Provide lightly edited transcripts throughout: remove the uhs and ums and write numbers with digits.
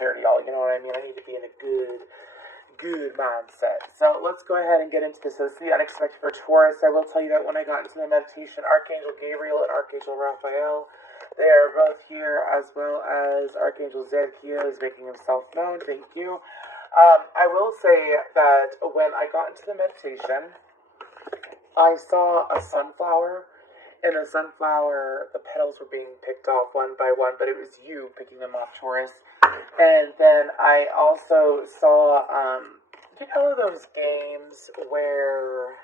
clarity, y'all. You know what I mean? I need to be in a good mindset. So let's go ahead and get into this. So this is the unexpected for Taurus. I will tell you that when I got into the meditation, Archangel Gabriel and Archangel Raphael, they are both here, as well as Archangel Zadkiel is making himself known. Thank you. I will say that when I got into the meditation, I saw a sunflower. And the sunflower, the petals were being picked off one by one, but it was you picking them off, Taurus. And then I also saw, you know those games where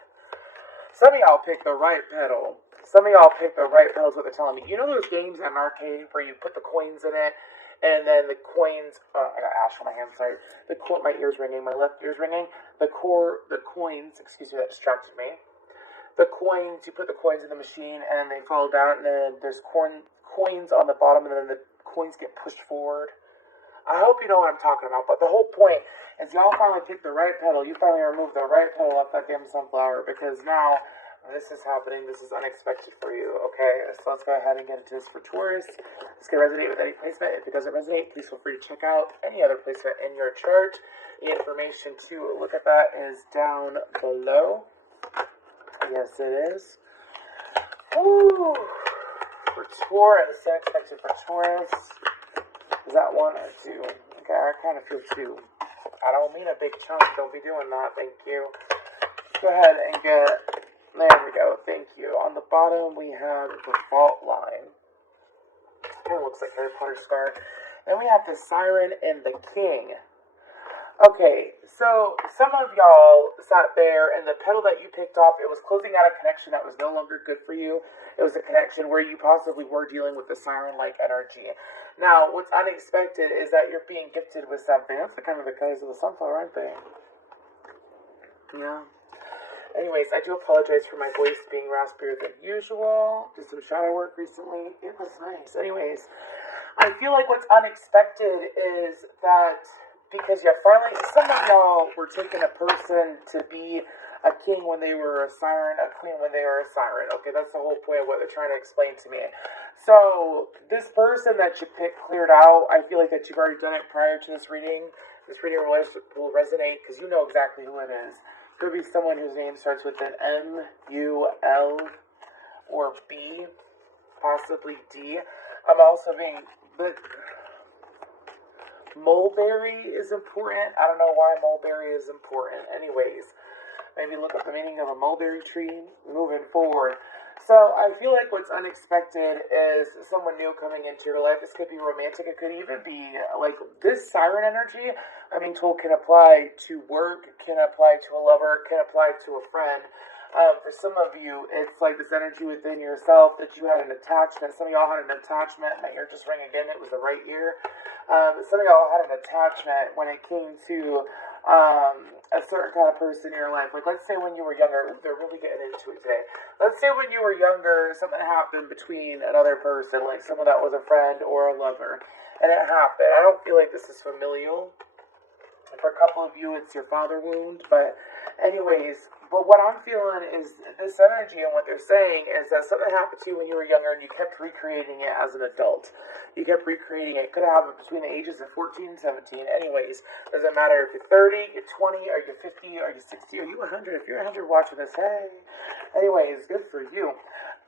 some of y'all pick the right petal. Some of y'all pick the right petal is what they're telling me. You know those games in an arcade where you put the coins in it, and then the coins, I got ash on my hand, sorry. My ear's ringing, my left ear's ringing. The coins, excuse me, that distracted me. The coins, you put the coins in the machine, and they fall down, and then there's coins on the bottom, and then the coins get pushed forward. I hope you know what I'm talking about, but the whole point is y'all finally picked the right petal. You finally removed the right petal off that damn sunflower, because now this is happening. This is unexpected for you, okay? So let's go ahead and get into this for Taurus. This can resonate with any placement. If it doesn't resonate, please feel free to check out any other placement in your chart. The information to look at that is down below. Yes, it is. Ooh, for Taurus, unexpected for Taurus. Is that one or two? Okay, I kind of feel two. I don't mean a big chunk. Don't be doing that. Thank you. Go ahead and get. There we go. Thank you. On the bottom, we have the fault line. Kind of looks like Harry Potter scar. Then we have the siren and the king. Okay, so some of y'all sat there, and the petal that you picked off, it was closing out a connection that was no longer good for you. It was a connection where you possibly were dealing with the siren-like energy. Now, what's unexpected is that you're being gifted with something. That's the kind of the colors of the sunflower, aren't they? Yeah. Anyways, I do apologize for my voice being raspier than usual. Did some shadow work recently. It was nice. Anyways, I feel like what's unexpected is that because some of y'all were taking a person to be a king when they were a siren, a queen when they were a siren. Okay, that's the whole point of what they're trying to explain to me. So, this person that you picked cleared out, I feel like that you've already done it prior to this reading. This reading will resonate because you know exactly who it is. Could be someone whose name starts with an M, U, L, or B, possibly D. I'm also being... Mulberry is important. I don't know why mulberry is important. Anyways, maybe look up the meaning of a mulberry tree moving forward. So I feel like what's unexpected is someone new coming into your life. This could be romantic. It could even be like this siren energy. I mean, tool can apply to work, can apply to a lover, can apply to a friend. For some of you, it's like this energy within yourself that you had an attachment. Some of y'all had an attachment. My ear just rang again. It was the right ear. Some of y'all had an attachment when it came to a certain kind of person in your life. Like, let's say when you were younger. Ooh, they're really getting into it today. Let's say when you were younger, something happened between another person, like someone that was a friend or a lover. And it happened. I don't feel like this is familial. For a couple of you, it's your father wound. But anyways, but what I'm feeling is this energy, and what they're saying is that something happened to you when you were younger and you kept recreating it as an adult. You kept recreating it. It could have happened between the ages of 14 and 17. Anyways, doesn't matter if you're 30, you're 20, or you're 50, or you're 60, or you 100. If you're 100 watching this, hey. Anyways, good for you.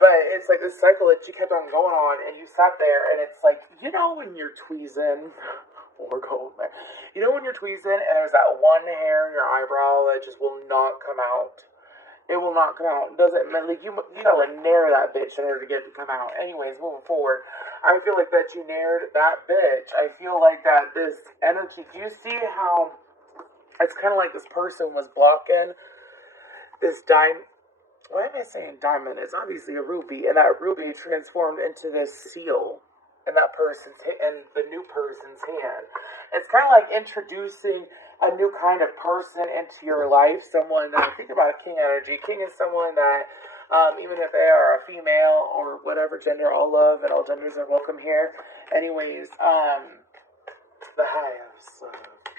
But it's like this cycle that you kept on going on, and you sat there, and it's like, you know when you're tweezing... We're going there. You know when you're tweezing and there's that one hair in your eyebrow that just will not come out? It will not come out. Doesn't like you gotta nair that bitch in order to get it to come out. Anyways, moving forward, I feel like that you nared that bitch. I feel like that this energy. Do you see how it's kind of like this person was blocking this diamond? Why am I saying diamond? It's obviously a ruby, and that ruby transformed into this seal. In that person's in the new person's hand. It's kind of like introducing a new kind of person into your life. Someone that, think about king energy. King is someone that, even if they are a female or whatever gender, all love and all genders are welcome here. Anyways, the highest of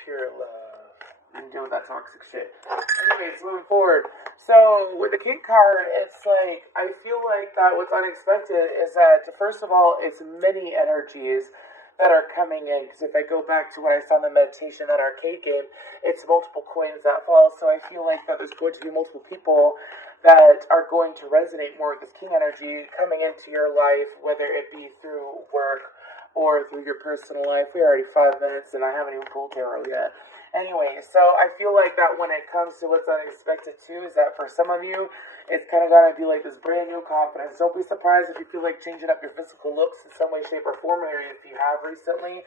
pure love. You can deal with that toxic shit. Anyways, moving forward. So, with the King card, it's like, I feel like that what's unexpected is that, first of all, it's many energies that are coming in. Because if I go back to what I saw in the meditation, that arcade game, it's multiple coins that fall. So I feel like that there's going to be multiple people that are going to resonate more with this king energy coming into your life, whether it be through work or through your personal life. We're already 5 minutes and I haven't even pulled tarot yet. Anyway, so I feel like that when it comes to what's unexpected too, is that for some of you, it's kind of gotta be like this brand new confidence. Don't be surprised if you feel like changing up your physical looks in some way, shape, or form, or if you have recently.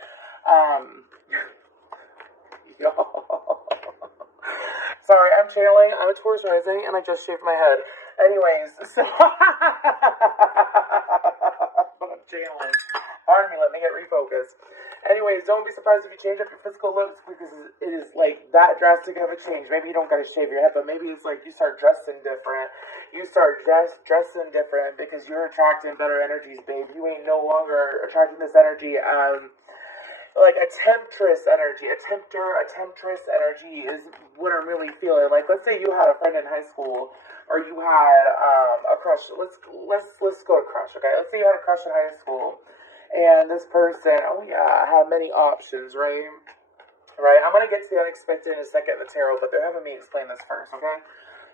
Sorry, I'm channeling. I'm a Taurus rising, and I just shaved my head. Anyways, so but I'm channeling. Pardon me, let me get refocused. Anyways, don't be surprised if you change up your physical looks, because it is like that drastic of a change. Maybe you don't gotta shave your head, but maybe it's like you start dressing different. You start dressing different because you're attracting better energies, babe. You ain't no longer attracting this energy, like a temptress energy. A temptress energy is what I'm really feeling. Like, let's say you had a friend in high school, or you had a crush. Let's go to crush, okay? Let's say you had a crush in high school. And this person, oh yeah, had many options, right? Right, I'm going to get to the unexpected in a second in the tarot, but they're having me explain this first, okay?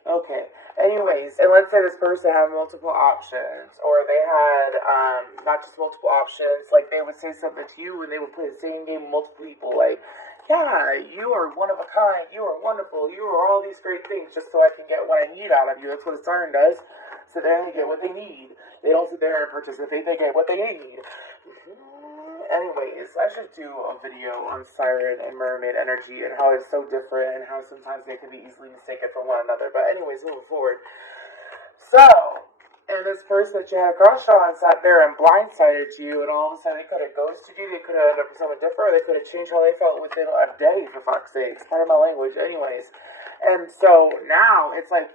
Okay, anyways, and let's say this person had multiple options, or they had, not just multiple options, like they would say something to you, and they would play the same game with multiple people, like, yeah, you are one of a kind, you are wonderful, you are all these great things, just so I can get what I need out of you. That's what a siren does. So they get what they need. They don't sit there and participate, they get what they need. Anyways, I should do a video on siren and mermaid energy and how it's so different and how sometimes they can be easily mistaken for one another. But anyways, moving forward. So, and this person that you had a crush on sat there and blindsided you, and all of a sudden they could have ghosted you, they could have ended up with someone different, or they could have changed how they felt within a day, for fuck's sake. It's part of my language. Anyways. And so now it's like,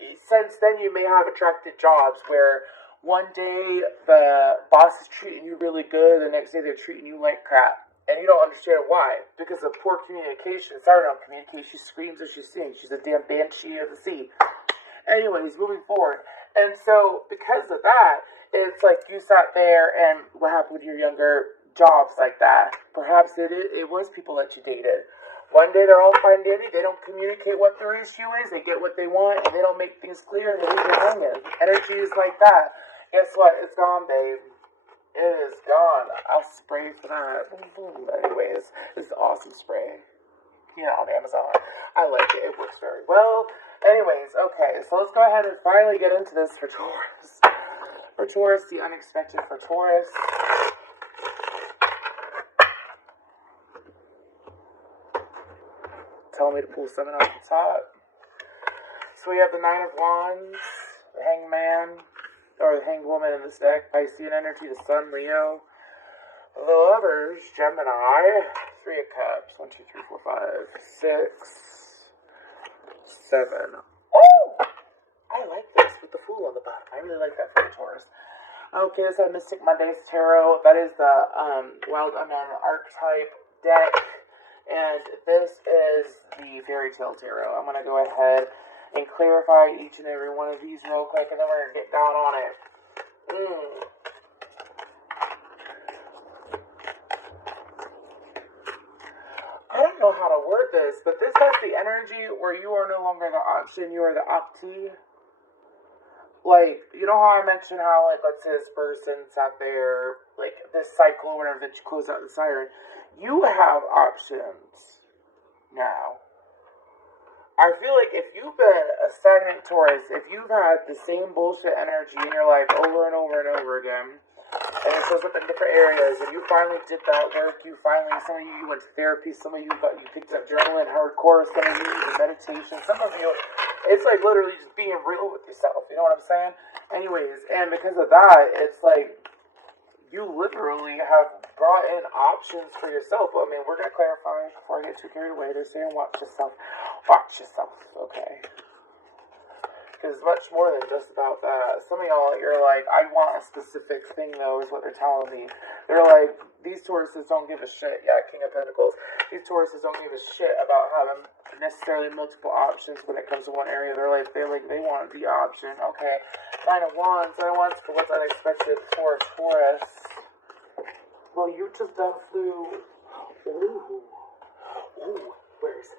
since then you may have attracted jobs where one day the boss is treating you really good, the next day they're treating you like crap. And you don't understand why. Because of poor communication. Sorry, don't communicate. She screams as she sings. She's a damn banshee of the sea. Anyways, moving forward. And so, because of that, it's like you sat there and what happened with your younger jobs like that? Perhaps it was people that you dated. One day they're all fine dandy, they don't communicate what their issue is, they get what they want, and they don't make things clear, and they leave you hanging. Energy is like that. Guess what? It's gone, babe. It is gone. I'll spray for that. Anyways, this is awesome spray. You know, on Amazon. I like it. It works very well. Anyways, okay. So let's go ahead and finally get into this for Taurus. For Taurus, the unexpected for Taurus. Tell me to pull 7 off the top. So we have the Nine of Wands, the Hangman, or the Hanged Woman in this deck, Piscean energy, the Sun, Leo, the Lovers, Gemini, 3 of Cups, 1, 2, 3, 4, 5, 6, 7. Oh! I like this with the Fool on the bottom. I really like that for the Taurus. Okay, this is Mystic Mondays Tarot. That is the Wild Unknown Archetype deck. And this is the Fairy Tale Tarot. I'm going to go ahead and clarify each and every one of these real quick, and then we're going to get down on it. I don't know how to word this, but this has the energy where you are no longer the option, you are the optee. Like, you know how I mentioned how, like, let's say this person sat there, like, this cycle or whatever that you close out the siren. You have options now. I feel like if you've been a stagnant Taurus, if you've had the same bullshit energy in your life over and over and over again, and it shows up in different areas, and you finally did that work, some of you went to therapy, some of you picked up journaling hardcore, some of you did meditation, some of you, it's like literally just being real with yourself, you know what I'm saying? Anyways, and because of that, it's like, you literally have brought in options for yourself. I mean, we're going to clarify before I get too carried away. They're saying watch yourself. Watch yourself, okay? Because it's much more than just about that. Some of y'all, you're like, I want a specific thing, though, is what they're telling me. They're like, these Tauruses don't give a shit. Yeah, King of Pentacles. These Tauruses don't give a shit about having necessarily multiple options when it comes to one area. They want the option. Okay. Nine of Wands for what's unexpected for Taurus. Well, you just done flew. Ooh. Ooh. Where is it?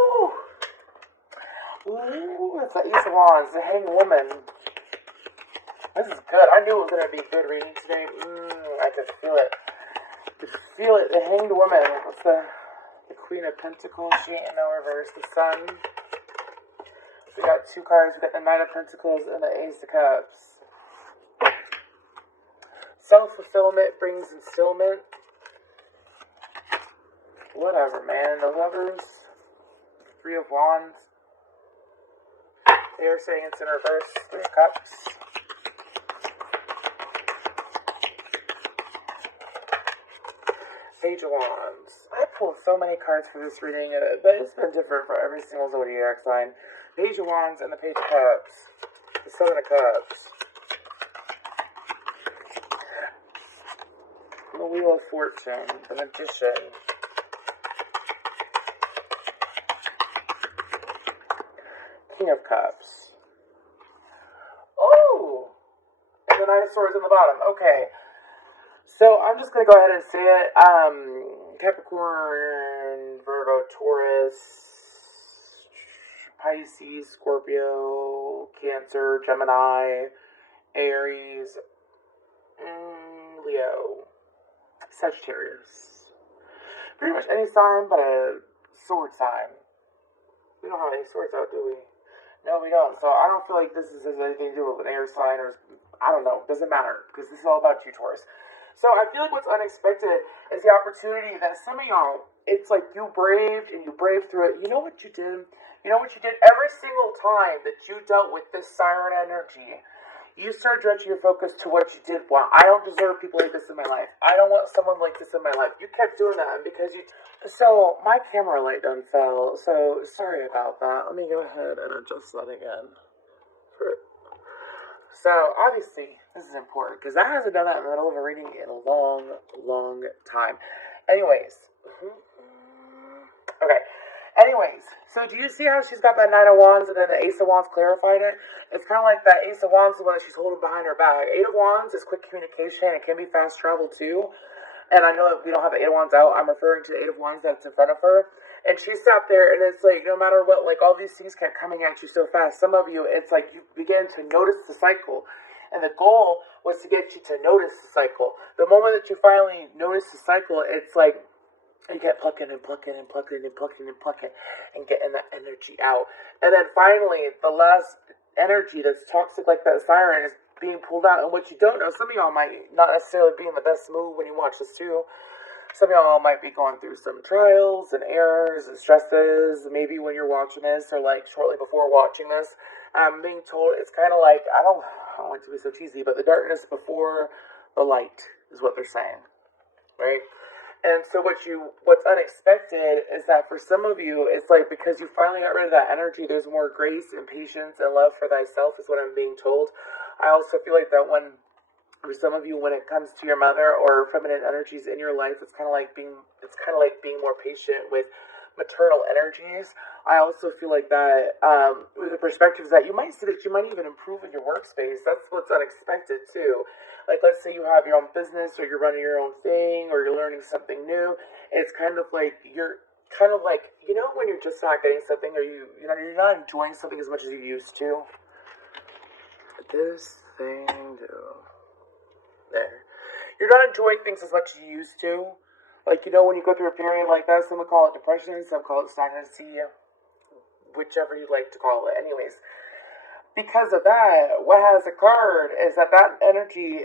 Ooh. Ooh. It's the Ace of Wands, the Hanged Woman. This is good. I knew it was going to be good reading today. I could feel it. I could feel it. The Hanged Woman. What's the Queen of Pentacles? She ain't no reverse. The Sun. We got two cards. We got the Knight of Pentacles and the Ace of Cups. Self-fulfillment brings instillment. Whatever, man. The Lovers. Three of Wands. They are saying it's in reverse. Three of Cups. Page of Wands. I pulled so many cards for this reading, but it's been different for every single zodiac sign. Page of Wands and the Page of Cups. The Seven of Cups. The Wheel of Fortune. The Magician. King of Cups. Oh! And the Knight of Swords in the bottom. Okay. So I'm just going to go ahead and say it. Capricorn, Virgo, Taurus, Pisces, Scorpio, Cancer, Gemini, Aries, Leo, Sagittarius. Pretty much any sign but a sword sign. We don't have any swords out, do we? No, we don't. So I don't feel like this has anything to do with an air sign or, I don't know. Doesn't matter because this is all about you, Taurus. So I feel like what's unexpected is the opportunity that some of y'all, it's like you braved and you braved through it. You know what you did? You know what you did? Every single time that you dealt with this siren energy, you started directing your focus to what you did want. I don't deserve people like this in my life. I don't want someone like this in my life. You kept doing that, and because you... So, my camera light done fell, so sorry about that. Let me go ahead and adjust that again. So, obviously, this is important, because that hasn't done that in the middle of a reading in a long, long time. Anyways. Okay. Anyways, so do you see how she's got that Knight of Wands and then the Ace of Wands clarified it? It's kind of like that Ace of Wands, the one that she's holding behind her back. Eight of Wands is quick communication. It can be fast travel too. And I know that we don't have the Eight of Wands out. I'm referring to the Eight of Wands that's in front of her. And she sat there and it's like, no matter what, like all these things kept coming at you so fast. Some of you, it's like you begin to notice the cycle. And the goal was to get you to notice the cycle. The moment that you finally notice the cycle, it's like, you get plucking and plucking and plucking and plucking and plucking and getting that energy out. And then finally, the last energy that's toxic like that siren is being pulled out. And what you don't know, some of y'all might not necessarily be in the best mood when you watch this too. Some of y'all might be going through some trials and errors and stresses. Maybe when you're watching this or like shortly before watching this. I'm being told it's kind of like, I don't like to be so cheesy, but the darkness before the light is what they're saying. Right? And so what's unexpected is that for some of you, it's like because you finally got rid of that energy, there's more grace and patience and love for thyself is what I'm being told. I also feel like that for some of you, when it comes to your mother or feminine energies in your life, it's kind of like being more patient with maternal energies. I also feel like that with the perspectives that you might see that you might even improve in your workspace. That's what's unexpected too. Like, let's say you have your own business or you're running your own thing or you're learning something new. It's kind of like you're kind of like, you know, when you're just not getting something or you're not enjoying something as much as you used to. This thing there. You're not enjoying things as much as you used to. Like, you know, when you go through a period like that, some would call it depression, some call it stagnancy, whichever you like to call it. Anyways, because of that, what has occurred is that energy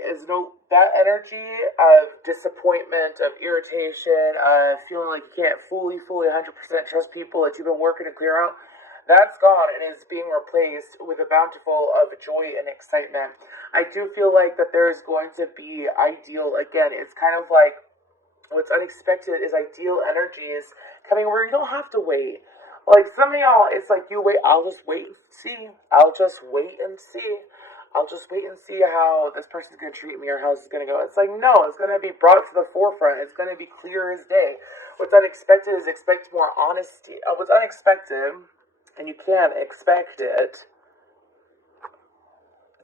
of disappointment, of irritation, of feeling like you can't fully 100% trust people that you've been working to clear out, that's gone and is being replaced with a bountiful of joy and excitement. I do feel like that there's going to be ideal, again, it's kind of like what's unexpected is ideal energies coming where you don't have to wait. Like, some of y'all, it's like you wait, I'll just wait and see. I'll just wait and see. I'll just wait and see how this person's going to treat me or how this is going to go. It's like, no, it's going to be brought to the forefront. It's going to be clear as day. What's unexpected is expect more honesty. What's unexpected, and you can't expect it,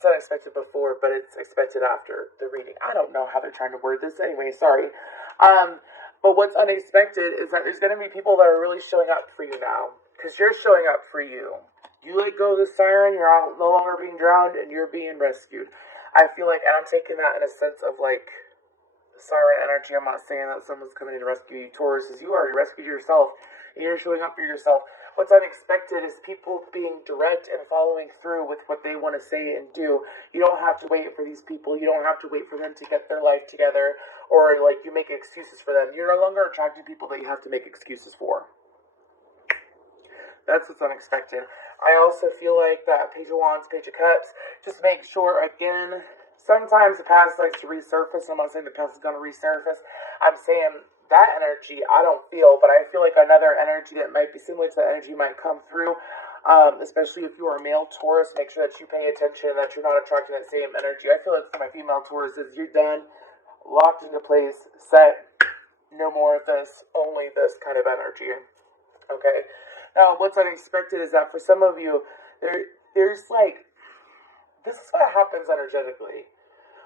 It's unexpected before, but it's expected after the reading. I don't know how they're trying to word this. Anyway, sorry. But what's unexpected is that there's going to be people that are really showing up for you now. Because you're showing up for you. You let go of the siren, you're out, no longer being drowned, and you're being rescued. I feel like, and I'm taking that in a sense of like siren energy. I'm not saying that someone's coming in to rescue you. Taurus, is you already rescued yourself, and you're showing up for yourself. What's unexpected is people being direct and following through with what they want to say and do. You don't have to wait for these people. You don't have to wait for them to get their life together, or like you make excuses for them. You're no longer attracting people that you have to make excuses for. That's what's unexpected. I also feel like that Page of Wands, Page of Cups, just make sure, again, sometimes the past likes to resurface. I'm not saying the past is going to resurface. I'm saying that energy I don't feel, but I feel like another energy that might be similar to that energy might come through, especially if you are a male Taurus. Make sure that you pay attention, that you're not attracting that same energy. I feel like for my female Taurus is you're done, locked into place, set, no more of this, only this kind of energy. Okay? Now, what's unexpected is that for some of you, there's like, this is what happens energetically.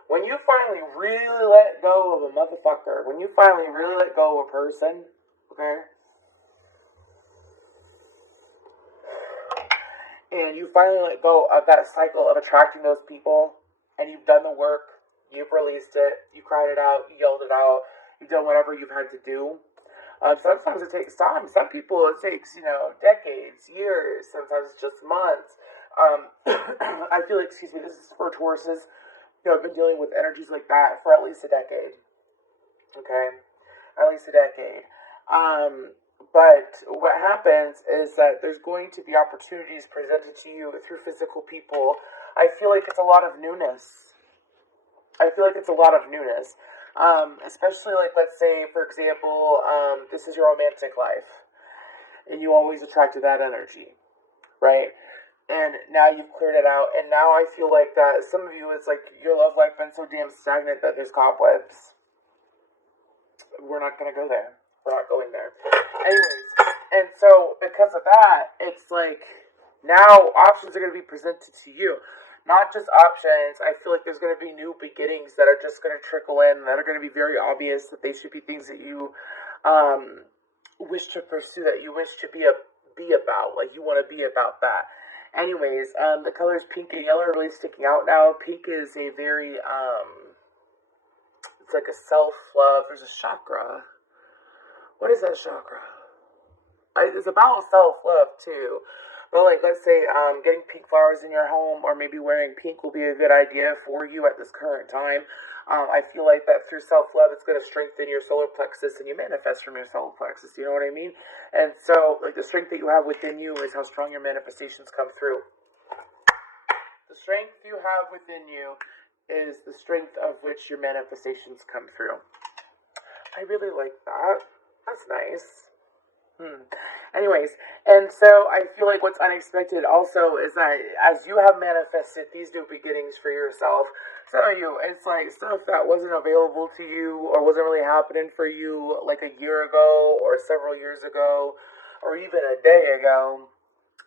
When you finally really let go of a motherfucker, when you finally really let go of a person, okay, and you finally let go of that cycle of attracting those people, and you've done the work, you've released it, you cried it out, you yelled it out, you've done whatever you've had to do. Sometimes it takes time. Some people it takes, decades, years, sometimes it's just months. I feel like, this is for Tauruses. I've been dealing with energies like that for at least a decade. Okay? At least a decade. But what happens is that there's going to be opportunities presented to you through physical people. I feel like it's a lot of newness. Especially like, let's say, for example, this is your romantic life. And you always attracted that energy. Right? And now you've cleared it out, and now I feel like that some of you, it's like your love life been so damn stagnant that there's cobwebs. We're not going to go there. We're not going there. Anyways, and so because of that, it's like now options are going to be presented to you. Not just options. I feel like there's going to be new beginnings that are just going to trickle in, that are going to be very obvious, that they should be things that you wish to pursue, that you wish to be about. Like you want to be about that. Anyways, the colors pink and yellow are really sticking out now. Pink is a very, it's like a self-love. There's a chakra. What is that chakra? It's about self-love, too. But, like, let's say, getting pink flowers in your home or maybe wearing pink will be a good idea for you at this current time. I feel like that through self-love, it's going to strengthen your solar plexus, and you manifest from your solar plexus. You know what I mean? And so, like, the strength that you have within you is how strong your manifestations come through. The strength you have within you is the strength of which your manifestations come through. I really like that. That's nice. Anyways, and so I feel like what's unexpected also is that as you have manifested these new beginnings for yourself, some of you, it's like stuff that wasn't available to you or wasn't really happening for you like a year ago or several years ago or even a day ago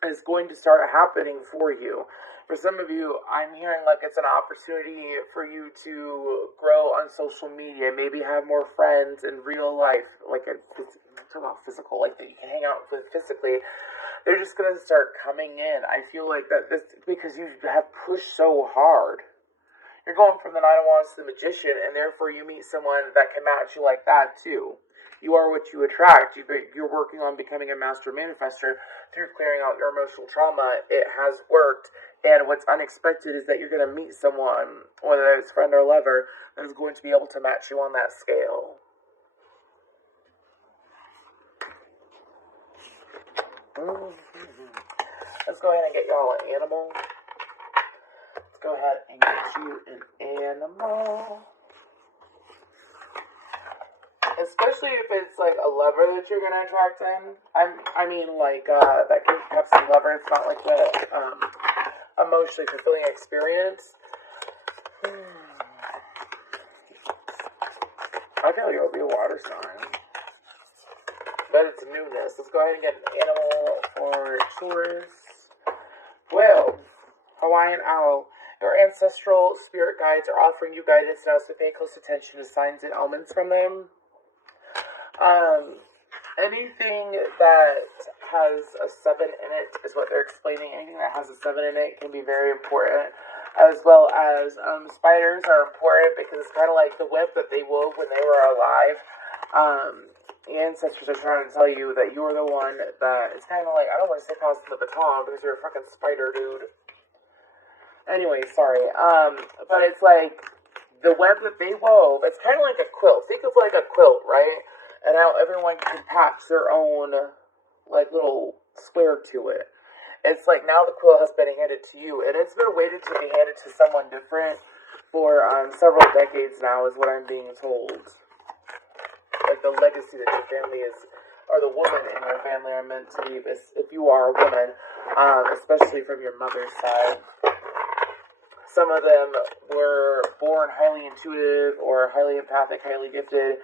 is going to start happening for you. For some of you, I'm hearing like it's an opportunity for you to grow on social media, maybe have more friends in real life, like talk about physical, like that you can hang out with physically. They're just going to start coming in. I feel like that this because you have pushed so hard. You're going from the Nine of Wands to the Magician, and therefore you meet someone that can match you like that too. You are what you attract. You're working on becoming a master manifester through clearing out your emotional trauma. It has worked. And what's unexpected is that you're going to meet someone, whether it's friend or lover, that is going to be able to match you on that scale. Let's go ahead and get y'all an animal. Let's go ahead and get you an animal. Especially if it's like a lover that you're gonna attract in. I mean like that King of Cups and lover. It's not like the emotionally fulfilling experience. I feel like it'll be a water sign, but it's newness. Let's go ahead and get an animal for Taurus. Well, Hawaiian owl. Your ancestral spirit guides are offering you guidance now, so pay close attention to signs and omens from them. Anything that has a 7 in it is what they're explaining. Anything that has a 7 in it can be very important, as well as spiders are important because it's kind of like the web that they wove when they were alive. The ancestors are trying to tell you that you're the one that it's kind of like, I don't want to say passing the baton because you're a fucking spider, dude. Anyway, sorry. But it's like the web that they wove, it's kind of like a quilt. Think of like a quilt, right? And how everyone can patch their own, like, little square to it. It's like now the quilt has been handed to you, and it's been waited to be handed to someone different for several decades now, is what I'm being told. Like, the legacy that your family is, or the woman in your family are meant to leave, is, if you are a woman, especially from your mother's side. Some of them were born highly intuitive or highly empathic, highly gifted,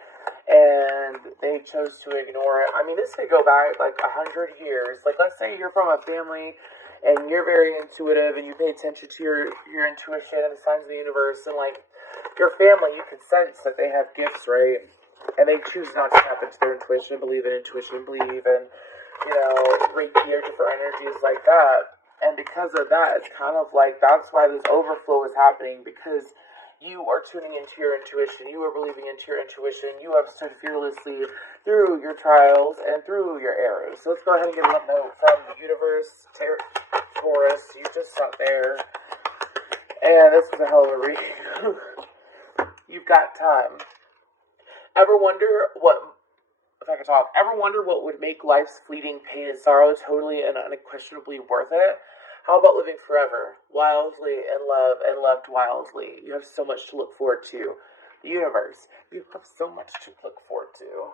and they chose to ignore it. I mean, this could go back like 100 years. Like, let's say you're from a family and you're very intuitive and you pay attention to your intuition and the signs of the universe, and like your family, you can sense that they have gifts, right? And they choose not to tap into their intuition, believe in intuition, believe in, Reiki or different energies like that. And because of that, it's kind of like that's why this overflow is happening, because you are tuning into your intuition. You are believing into your intuition. You have stood fearlessly through your trials and through your errors. So let's go ahead and get a love note from the universe, Taurus. You just sat there. And this was a hell of a reading. You've got time. Ever wonder what would make life's fleeting pain and sorrow totally and unquestionably worth it? How about living forever, wildly in love and loved wildly? You have so much to look forward to. The universe, you have so much to look forward to.